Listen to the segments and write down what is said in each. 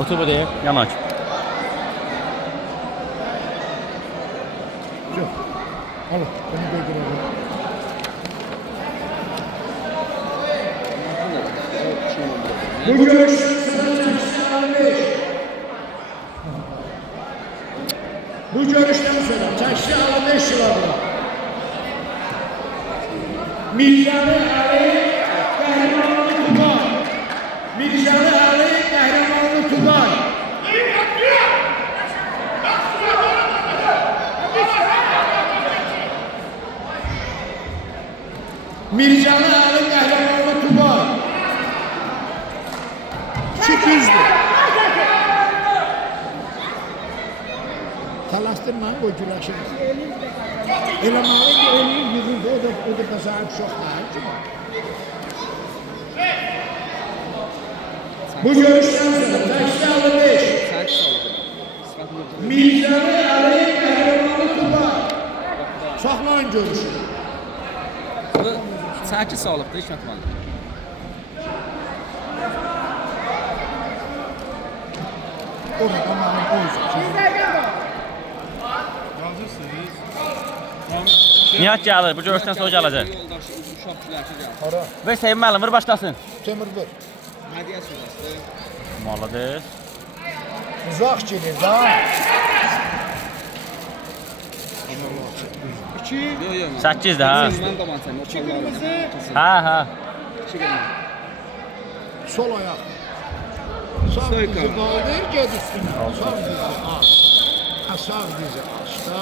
Otur bu deyip, yanaş. Yok. Alın. Beni beygirəm. Bu görüşten Bu görüşten sonra taksi alı 5 yıl aldı. Mirzali Ali Kahramanlı Tugay. Mirzali Ali Kahramanlı Tugay. Mirzali Ali Kahramanlı Tugay. 800'dür. Talastırmayın o güləşiniz. Eləməli ki, eləyir yığıldı, o da qazanıb çox deyil ki. Bu görüşdən sonra taksi alı 5. Mirzali Ali Kahramanlı Tugay. Saxlayın görüşü. Bu sakit sağlıqda Hikmət müəllim. Orada mənim oysa. Nihat gəlir, bu görüşdən sonra gələcək. Yoldaşı, uşaq güləşi gəlir. Hara? Və Sevim müəllim, vur başlasın. Temir ver. Hədiyyə sırası. Malades. Uzaq gelir da. 2. Yox, yox. 8-dir ha. Mən də mənsən, o çallarım. Ha. 2 gəlin. Sol ayak. Sağ Stoyka. dizi kaldır, gel üstüne. Sağ dizi aç. Ha, sağ dizi aç da.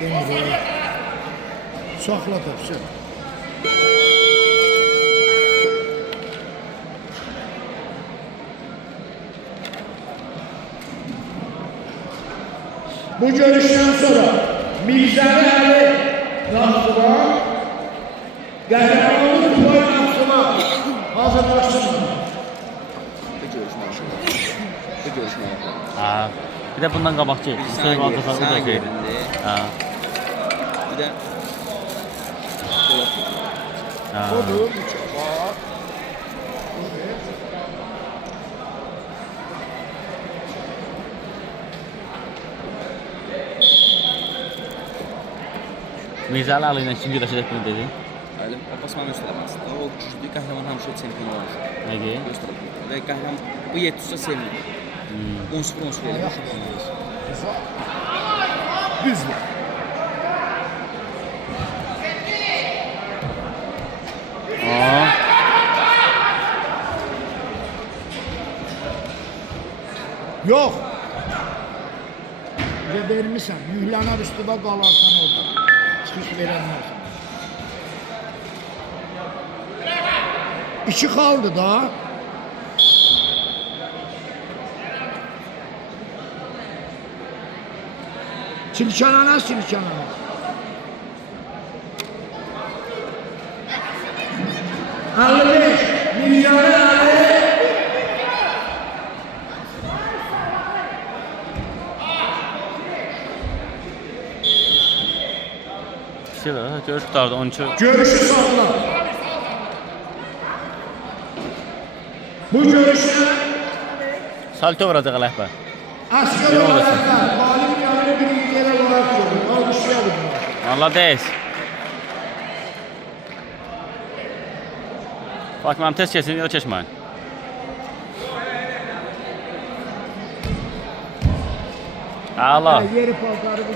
Emre. Saxla tapsın. Bu görüşten sonra Mirzali Ali Nahtıma, Kahramanlı Tugay Nahtıma hazırlaşsın. Bu görüşmə aşağı. Bu görüşmə aşağı. Ha. Bir də bundan qabaqçı. Hüseyin Altıfarlı da şeydi. Ha. Bir də Ha. Odur, bak. Mirzali Ali ilə kim güləşəcək bunu dedi. Əlim Abbas mənim göstərməsin. O güclü qəhrəman həmişə çempion olur. Nəgi? Göstərib. Və qəhrəman bu 700-də sevinir. 10-0 Ayak eləyir. Güzel. Düzle. Aa. Yok. Bize vermişsen, yühlener üstüne kalarsan orada. Çıkış verenler. İki kaldı da. Silkelene silkelene. Ali, Mirzali Ali. Görüş tutardı 13. Görüşü sağla. Bu görüşe Salto vuracaq Ələhbər. asker Yol olarak olsun. da Galip yani birinci yere olarak görüyor. Alkışlayalım. Malades. Fatma tez kesin, yox keçməyin. Allah. Yeri paltarı